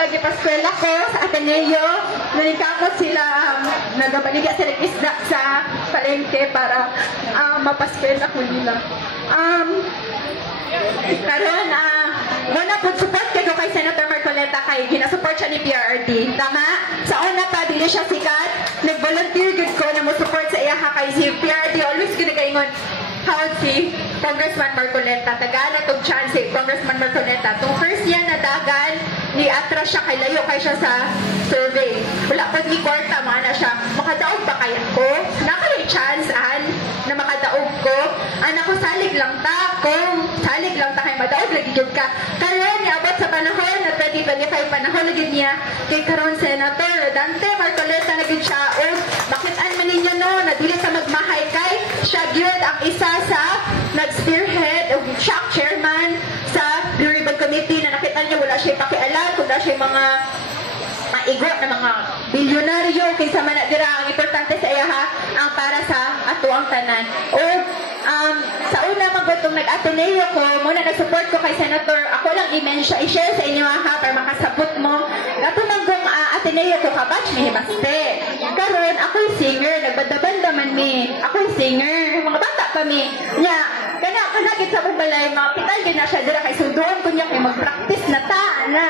lagi paskwela ko sa Ateneo. Nanikakot sila, nagabaliga sila isda sa palengke para mapaskwela ko nila. Karon, muna po support kayo kay Senator Marcoleta kay ginasupport siya ni PRRD. Tama? Sa una pa, dili siya sikat. Nag-volunteer good ko na mo support sa iya kay si PRRD. Always ginagaingon, howard si Congressman Marcoleta. Tagaan na itong chance si Congressman Marcoleta. Itong first year na dagan, ni-atras siya kay layo kay siya sa survey. Wala po ni Korta, mga na siya. Makadaog ba kaya ko? Nakay chance, na makadaog ko. Anak ko, salig lang ta. Kung salig lang ta kay madaog, lagi yun ka. Karon, niabot sa panahon na 2025 panahon, lagi niya kay karon Senator Dante Marcoleta na yun siya. O, bakitaan man ninyo no, na dili sa magmahay kay siya gyud ang isa sa nag-spearhead o siya chairman sa Blue Ribbon Committee na nakita niya wala siya pakialam kung wala siya mga maigo na mga bilyonaryo kaysa man dira ang importante sa iya ang para sa ato ang tanan. O sa una magutong nag-Ateneo ko, muna nag-support ko kay Senator, ako lang i-share sa inyo para makasabot mo. Ato manggong Ateneo ko kabatch may hibaste. Karon ako'y singer, nagbanda-banda man mi. Ako'y singer, mga bata pa mi. Nya, kanagit sa bubalay, mga pital din na siya dira kay sudoon ko niya kay mag-practice na ta na.